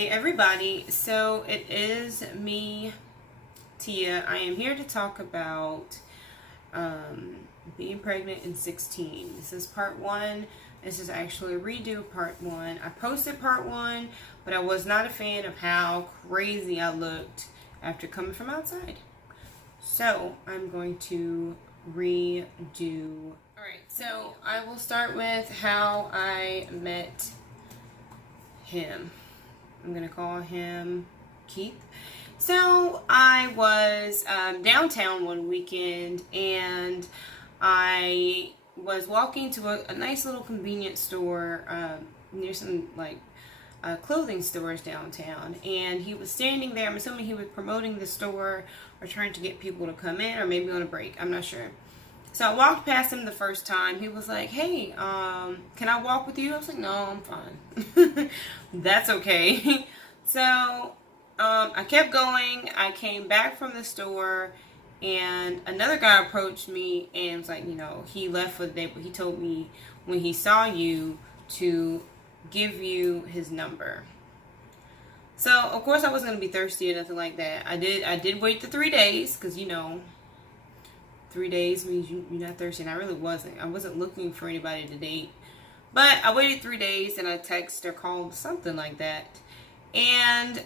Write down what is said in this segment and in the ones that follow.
Hey everybody, so it is me, Tia. I am here to talk about being pregnant in 16. This is part one. This is actually a redo part one. I posted part one, but I was not a fan of how crazy I looked after coming from outside. So I'm going to redo. Alright, so I will start with how I met him. I'm gonna call him Keith. So I was downtown one weekend, and I was walking to a nice little convenience store near some clothing stores downtown, and he was standing there. I'm assuming he was promoting the store or trying to get people to come in, or maybe on a break. I'm not sure. So I walked past him the first time. He was like, "Hey, can I walk with you?" I was like, "No, I'm fine." That's okay. So I kept going. I came back from the store, and another guy approached me and was like, he left for the day, but he told me when he saw you to give you his number. So of course I wasn't gonna be thirsty or nothing like that. I did wait the 3 days, because 3 days means you're not thirsty, and I really wasn't. I wasn't looking for anybody to date. But I waited 3 days, and I texted or called, something like that. And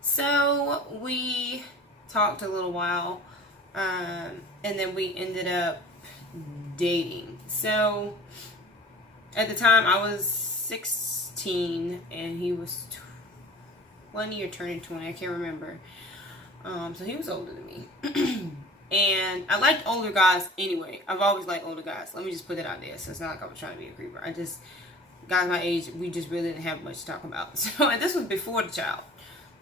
so we talked a little while, and then we ended up dating. So at the time I was 16 and he was 20 or turning 20, I can't remember. So he was older than me. And I liked older guys anyway. I've always liked older guys. Let me just put that out there. So it's not like I was trying to be a creeper. Guys my age, we just really didn't have much to talk about. So, and this was before the child.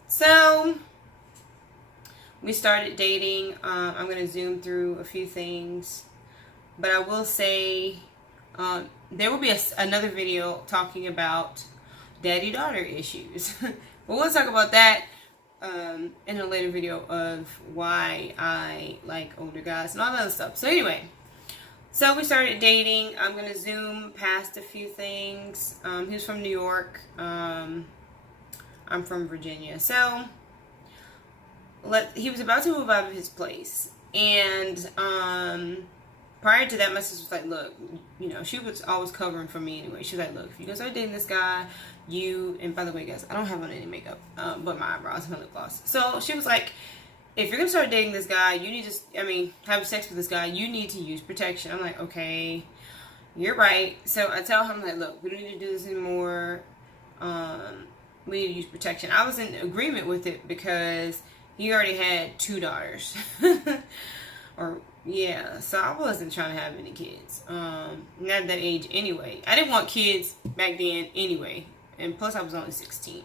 So we started dating. I'm going to zoom through a few things. But I will say there will be another video talking about daddy-daughter issues. But we'll talk about that in a later video of why I like older guys and all that other stuff. So anyway, so we started dating. I'm going to zoom past a few things. He was from New York. I'm from Virginia. So he was about to move out of his place. And prior to that, my sister was like, look, she was always covering for me anyway. She was like, look, if you're going to start dating this guy, and by the way, guys, I don't have on any makeup, but my eyebrows and my lip gloss. So she was like, if you're going to start dating this guy, you need to, have sex with this guy, you need to use protection. I'm like, okay, you're right. So I tell him, like, look, we don't need to do this anymore. We need to use protection. I was in agreement with it because he already had 2 daughters. So I wasn't trying to have any kids. Not at that age anyway. I didn't want kids back then anyway. And plus I was only 16.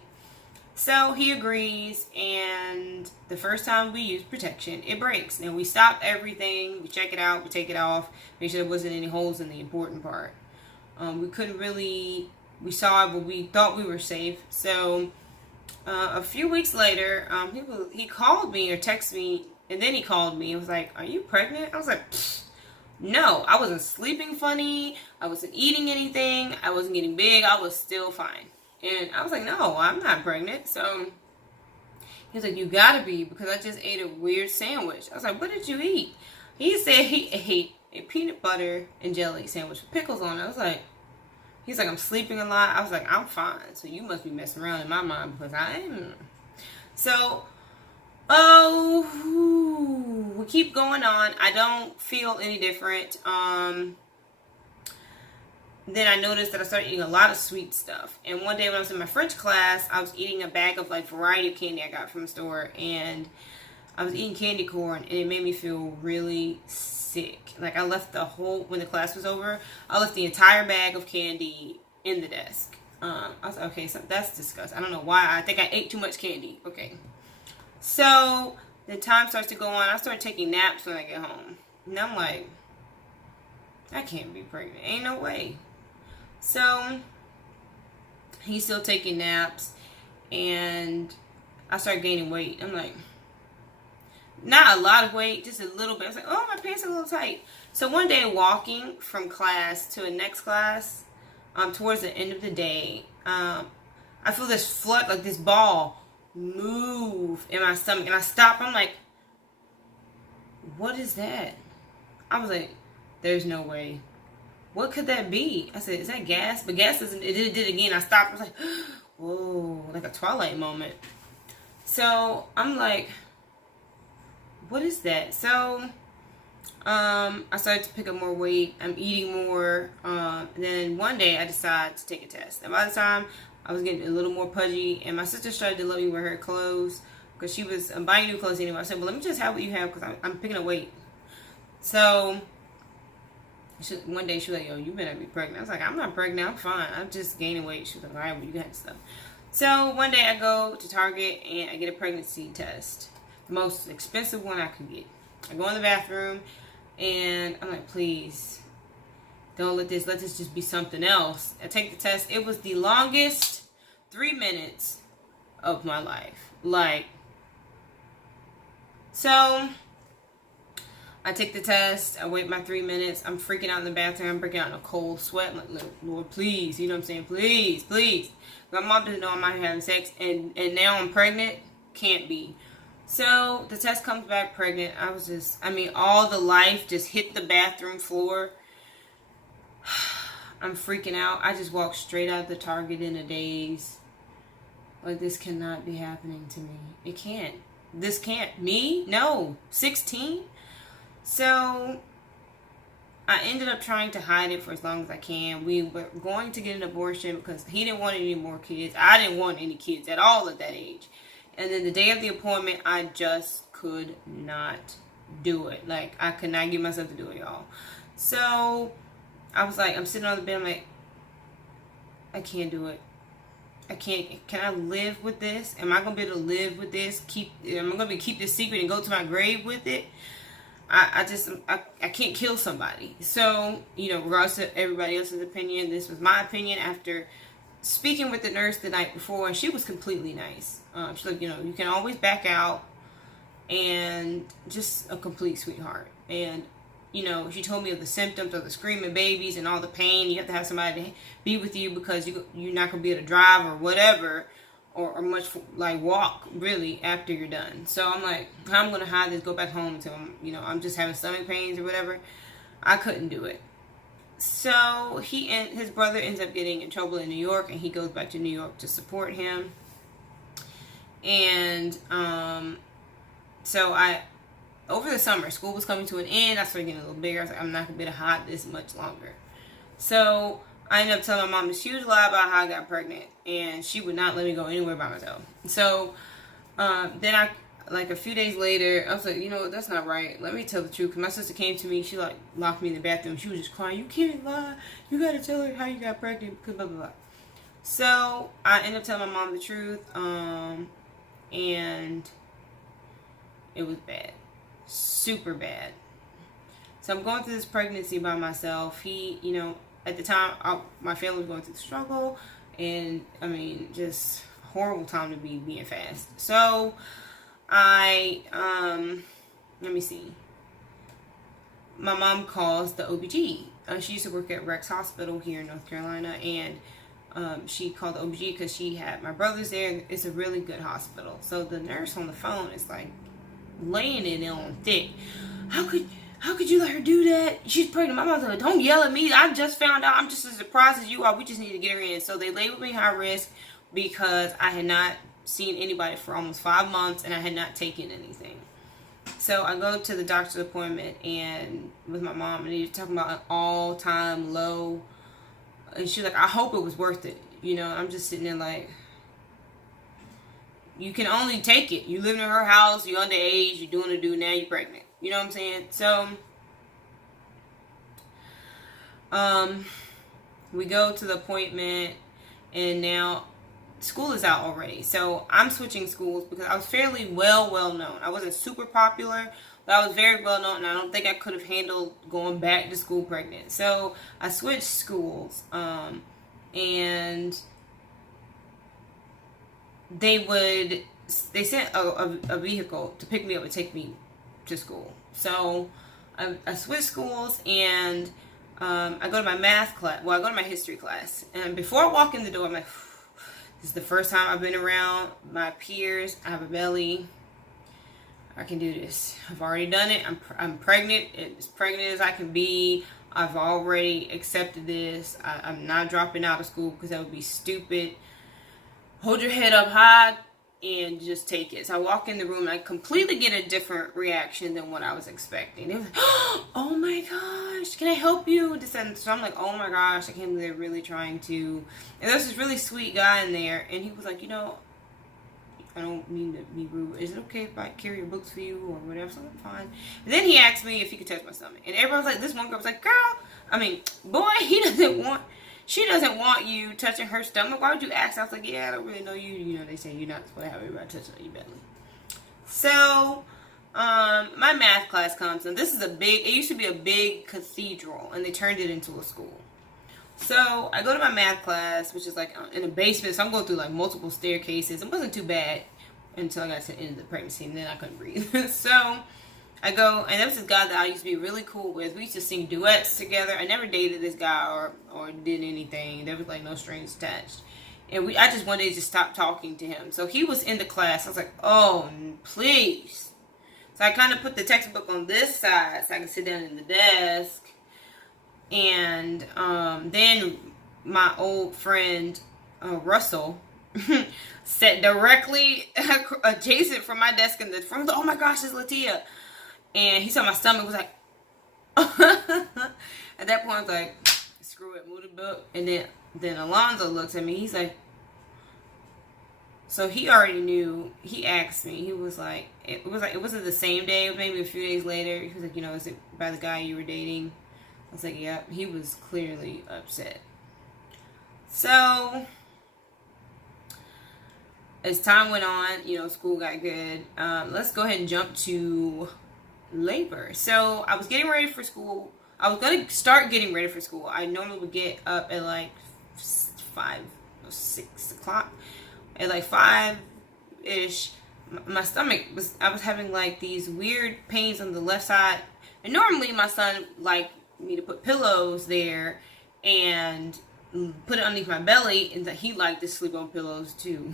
So he agrees, and the first time we use protection, it breaks. And we stop everything, we check it out, we take it off, make sure there wasn't any holes in the important part. We saw it, but we thought we were safe. So a few weeks later, he called me or texted me, and then he called me and was like, "Are you pregnant?" I was like, no, I wasn't sleeping funny, I wasn't eating anything, I wasn't getting big, I was still fine. And I was like, no, I'm not pregnant. So he was like, you gotta be, because I just ate a weird sandwich. I was like, what did you eat? He said he ate a peanut butter and jelly sandwich with pickles on it. I was like, he's like, I'm sleeping a lot. I was like, I'm fine. So you must be messing around in my mind, because I am. So, we keep going on. I don't feel any different. Then I noticed that I started eating a lot of sweet stuff. And one day when I was in my French class, I was eating a bag of variety of candy I got from the store. And I was eating candy corn, and it made me feel really sick. Like, I left when the class was over, I left the entire bag of candy in the desk. I was like, okay, so that's disgusting. I don't know why. I think I ate too much candy. Okay. So the time starts to go on. I start taking naps when I get home. And I'm like, I can't be pregnant. Ain't no way. So he's still taking naps, and I start gaining weight. I'm like, not a lot of weight, just a little bit. I was like, oh, my pants are a little tight. So one day walking from class to a next class, towards the end of the day, I feel this flood, like this ball move in my stomach. And I stop. I'm like, what is that? I was like, there's no way. What could that be? I said, is that gas? But gas doesn't, it did it again. I stopped. I was like, whoa, like a Twilight moment. So I'm like, what is that? So I started to pick up more weight. I'm eating more. Then one day I decided to take a test. And by the time I was getting a little more pudgy, and my sister started to let me wear her clothes because she was buying new clothes anyway. I said, well, let me just have what you have because I'm picking up weight. So one day she was like, yo, you better be pregnant. I was like, I'm not pregnant. I'm fine. I'm just gaining weight. She was like, all right, well, you got stuff. So one day I go to Target and I get a pregnancy test. The most expensive one I could get. I go in the bathroom and I'm like, please, don't let this just be something else. I take the test. It was the longest 3 minutes of my life. Like, so I take the test. I wait my 3 minutes. I'm freaking out in the bathroom. I'm breaking out in a cold sweat. I'm like, Lord, please. You know what I'm saying? Please, please. My mom didn't know I'm out here having sex. And now I'm pregnant. Can't be. So the test comes back pregnant. All the life just hit the bathroom floor. I'm freaking out. I just walked straight out of the Target in a daze. Like, this cannot be happening to me. It can't. This can't. Me? No. 16? So I ended up trying to hide it for as long as I can. We were going to get an abortion because he didn't want any more kids. I didn't want any kids at all at that age. And then the day of the appointment, I just could not do it. Like, I could not get myself to do it, y'all. So I was like, I'm sitting on the bed. I'm like, I can't do it. I can't. Can I live with this? Am I going to be able to live with this? Am I going to keep this secret and go to my grave with it? I can't kill somebody. So, regardless of everybody else's opinion, this was my opinion after speaking with the nurse the night before, and she was completely nice. She's like, you can always back out, and just a complete sweetheart. And, she told me of the symptoms of the screaming babies and all the pain. You have to have somebody to be with you because you're not going to be able to drive or whatever. Or much like walk really after you're done. So I'm like, how I'm gonna hide this, go back home until I'm just having stomach pains or whatever. I couldn't do it. So he and his brother ends up getting in trouble in New York, and he goes back to New York to support him. And so over the summer, school was coming to an end. I started getting a little bigger. I was like, I'm not gonna be able to hide this much longer. So I ended up telling my mom this huge lie about how I got pregnant, and she would not let me go anywhere by myself. So then like a few days later, I was like, that's not right. Let me tell the truth. Because my sister came to me. She like locked me in the bathroom. She was just crying. You can't lie. You got to tell her how you got pregnant. Because blah, blah, blah. So I ended up telling my mom the truth. And it was bad. Super bad. So I'm going through this pregnancy by myself. He, at the time, my family was going through the struggle, and just horrible time to be being fast. So let me see. My mom calls the OBG. She used to work at Rex Hospital here in North Carolina, and she called the OBG because she had my brothers there, and it's a really good hospital. So the nurse on the phone is like laying it on thick. How could you let her do that? She's pregnant. My mom's like, don't yell at me. I just found out. I'm just as surprised as you are. We just need to get her in. So they labeled me high risk because I had not seen anybody for almost 5 months, and I had not taken anything. So I go to the doctor's appointment and with my mom, and he's talking about an all-time low. And she's like, I hope it was worth it. I'm just sitting there like, you can only take it. You live in her house. You're underage. You're doing a do. Now you're pregnant. You know what I'm saying? So, we go to the appointment, and now school is out already. So I'm switching schools because I was fairly well known. I wasn't super popular, but I was very well known, and I don't think I could have handled going back to school pregnant. So I switched schools, and they sent a vehicle to pick me up and take me to school. So I switched schools, and I go to my math class. Well, I go to my history class, and before I walk in the door, I'm like, This is the first time I've been around my peers. I have a belly. I can do this. I've already done it. I'm pregnant. As pregnant as I can be. I've already accepted this. I'm not dropping out of school because that would be stupid. Hold your head up high and just take it. So I walk in the room and I completely get a different reaction than what I was expecting. They were like, oh my gosh, can I help you? So I'm like, oh my gosh, I can't believe they're really trying to. And there's this really sweet guy in there, and he was like, I don't mean to be rude. Is it okay if I carry your books for you or whatever? So I'm fine. And then he asked me if he could touch my stomach. And everyone's like, this one girl was like, boy, she doesn't want you touching her stomach. Why would you ask? I was like, yeah, I don't really know you. You know, they say you're not supposed to have everybody touching on your belly. So, my math class comes, and this is it used to be a big cathedral, and they turned it into a school. So I go to my math class, which is like in a basement. So I'm going through like multiple staircases. It wasn't too bad until I got to the end of the pregnancy, and then I couldn't breathe. So I go, and there was this guy that I used to be really cool with. We used to sing duets together. I never dated this guy or did anything. There was like no strings attached. And I just one day just stopped talking to him. So he was in the class. I was like, oh, please. So I kind of put the textbook on this side so I can sit down in the desk. And then my old friend Russell sat directly adjacent from my desk in the front. Oh my gosh, it's Latia. And he saw my stomach, was like, at that point I was like, screw it, move the book. And then Alonzo looks at me, he's like, so he already knew. He asked me, he was like, it wasn't the same day, maybe a few days later. He was like, is it by the guy you were dating? I was like, yep. He was clearly upset. So as time went on, school got good. Let's go ahead and jump to labor. So I was getting ready for school. I was going to start getting ready for school. I normally would get up at like 5 or 6 o'clock. At like 5-ish, my stomach I was having like these weird pains on the left side. And normally my son me to put pillows there and put it underneath my belly, and that he liked to sleep on pillows too.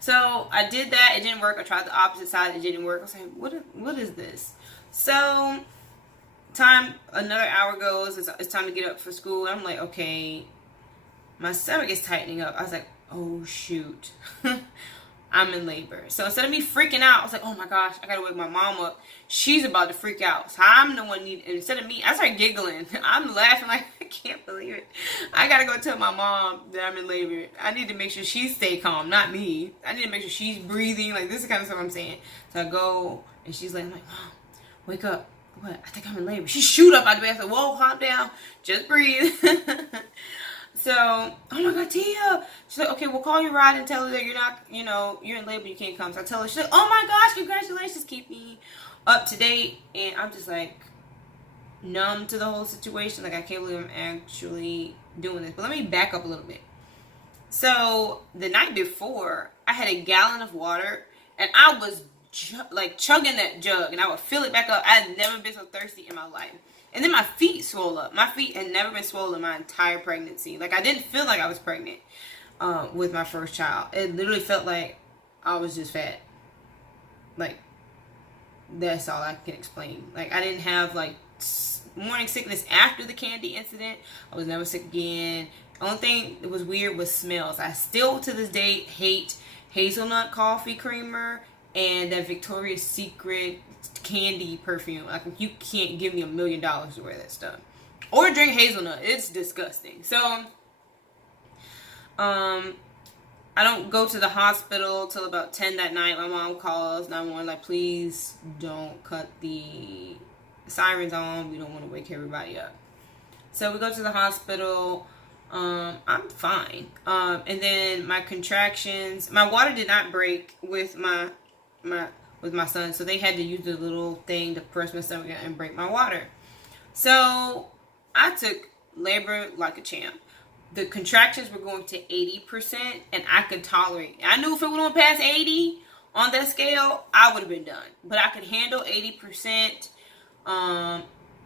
So I did that. It didn't work. I tried the opposite side. It didn't work. I was like, what is this? So another hour goes. It's time to get up for school. I'm like, okay, my stomach is tightening up. I was like, oh shoot. I'm in labor. So instead of me freaking out, I was like, oh my gosh, I gotta wake my mom up. She's about to freak out. So I'm the one instead of me, I started giggling. I'm laughing like, I can't believe it. I gotta go tell my mom that I'm in labor. I need to make sure she stay calm, not me. I need to make sure she's breathing. Like, this is the kind of stuff I'm saying. So I go, and she's like, I'm like, Mom, wake up. What? I think I'm in labor. She shoot up out the bed. I said, whoa, calm down. Just breathe. So, oh my God, Tia. She's like, okay, we'll call your ride and tell her that you're not, you're in labor, you can't come. So I tell her, she's like, oh my gosh, congratulations, keep me up to date. And I'm just like numb to the whole situation. Like, I can't believe I'm actually doing this. But let me back up a little bit. So the night before, I had a gallon of water, and I was chugging that jug, and I would fill it back up. I had never been so thirsty in my life. And then my feet swole up. My feet had never been swollen my entire pregnancy. Like, I didn't feel like I was pregnant with my first child. It literally felt like I was just fat. Like, that's all I can explain. Like, I didn't have, like, morning sickness after the candy incident. I was never sick again. The only thing that was weird was smells. I still, to this day, hate hazelnut coffee creamer and that Victoria's Secret candy perfume. Like, you can't give me $1 million to wear that stuff or drink hazelnut. It's disgusting. So I don't go to the hospital till about 10 that night. My mom calls 911, like, please don't cut the sirens on, we don't want to wake everybody up. So we go to the hospital. I'm fine. And then my contractions, my water did not break with my son, so they had to use the little thing to press my stomach and break my water. So I took labor like a champ. The contractions were going to 80%, and I could tolerate. I knew if it went on past 80 on that scale, I would have been done. But I could handle 80%.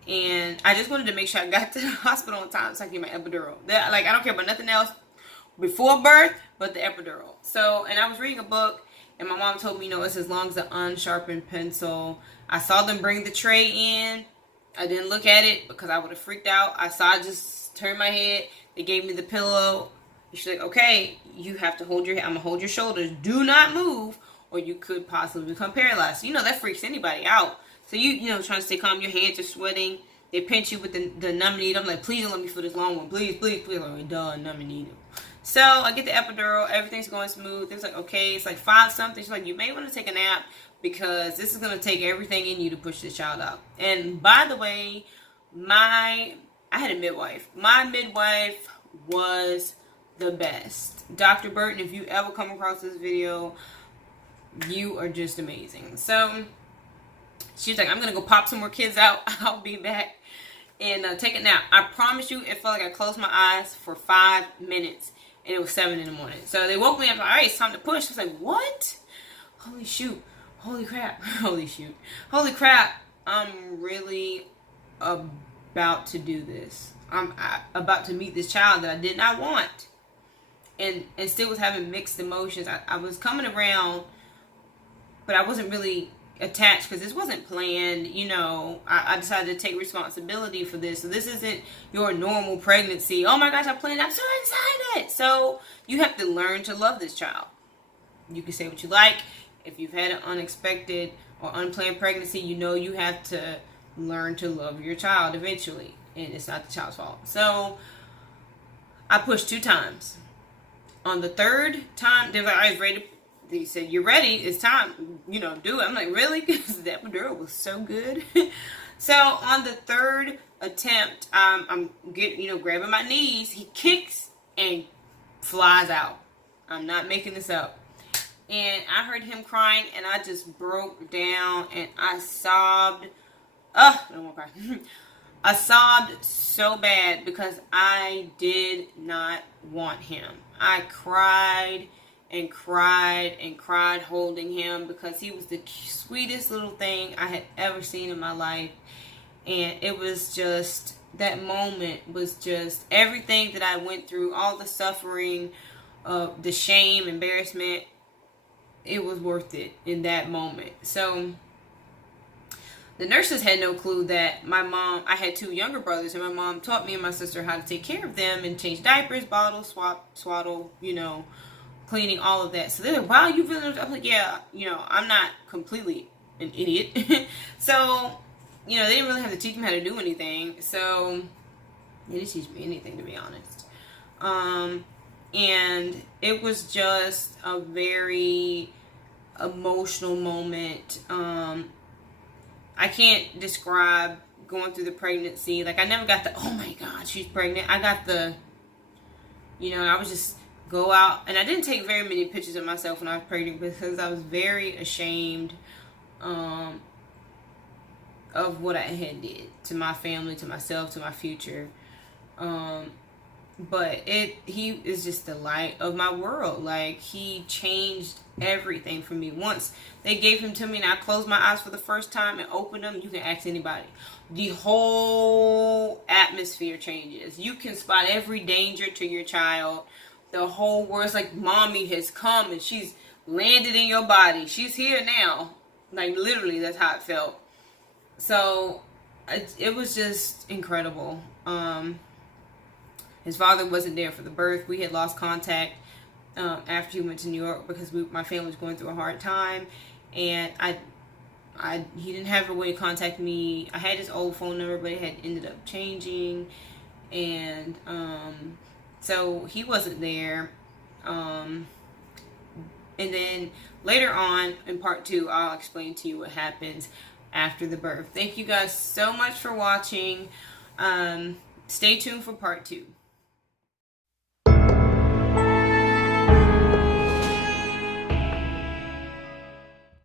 And I just wanted to make sure I got to the hospital on time so I could get my epidural. I don't care about nothing else. before birth, but the epidural. So, and I was reading a book, and my mom told me, it's as long as an unsharpened pencil. I saw them bring the tray in. I didn't look at it because I would have freaked out. I just turned my head. They gave me the pillow. She's like, okay, you have to hold your head. I'm going to hold your shoulders. Do not move, or you could possibly become paralyzed. That freaks anybody out. So trying to stay calm. Your hands are sweating. They pinch you with the numbing needle. I'm like, please don't let me feel this long one. Please, please, please. Like, duh, numbing needle. So I get the epidural. Everything's going smooth. It's like, okay, it's like 5 something. She's like, you may want to take a nap because this is going to take everything in you to push this child out. And by the way, I had a midwife. My midwife was the best. Dr. Burton, if you ever come across this video, you are just amazing. So she's like, I'm going to go pop some more kids out. I'll be back and take a nap. I promise you, it felt like I closed my eyes for 5 minutes. And it was 7 in the morning. So they woke me up. All right, it's time to push. I was like, what? Holy shoot. Holy crap. Holy shoot. Holy crap. I'm really about to do this. I'm about to meet this child that I did not want. And still was having mixed emotions. I was coming around, but I wasn't really attached because this wasn't planned. I decided to take responsibility for this. So this isn't your normal pregnancy. Oh my gosh, I planned. I'm so excited. So you have to learn to love this child. You can say what you like. If you've had an unexpected or unplanned pregnancy, you have to learn to love your child eventually. And it's not the child's fault. So I pushed 2 times. On the 3rd time, they were like, I was ready to. They said, you're ready. It's time. Do it. I'm like, really? Because the epidural was so good. So on the 3rd attempt, I'm grabbing my knees. He kicks and flies out. I'm not making this up. And I heard him crying, and I just broke down, and I sobbed. I don't want to cry. I sobbed so bad because I did not want him. I cried and cried and cried holding him because he was the sweetest little thing I had ever seen in my life. And it was just, that moment was just everything that I went through, all the suffering, the shame, embarrassment. It was worth it in that moment. So the nurses had no clue that I had 2 younger brothers, and my mom taught me and my sister how to take care of them and change diapers, bottle, swaddle, cleaning, all of that. So they're like, wow, you really, I'm like, yeah, I'm not completely an idiot. So, they didn't really have to teach me how to do anything. So they didn't teach me anything, to be honest. And it was just a very emotional moment. I can't describe going through the pregnancy. Like, I never got the, oh my God, she's pregnant. I got the, I was just go out. And I didn't take very many pictures of myself when I was pregnant because I was very ashamed of what I had did to my family, to myself, to my future. But he is just the light of my world. Like, he changed everything for me. Once they gave him to me and I closed my eyes for the first time and opened them, you can ask anybody. The whole atmosphere changes. You can spot every danger to your child. The whole world's like, mommy has come and she's landed in your body. She's here now. Like, literally, that's how it felt. So it was just incredible. His father wasn't there for the birth. We had lost contact after he went to New York because my family was going through a hard time, and he didn't have a way to contact me. I had his old phone number, but it had ended up changing, and so he wasn't there. And then later on in part 2, I'll explain to you what happens after the birth. Thank you guys so much for watching. Stay tuned for part 2.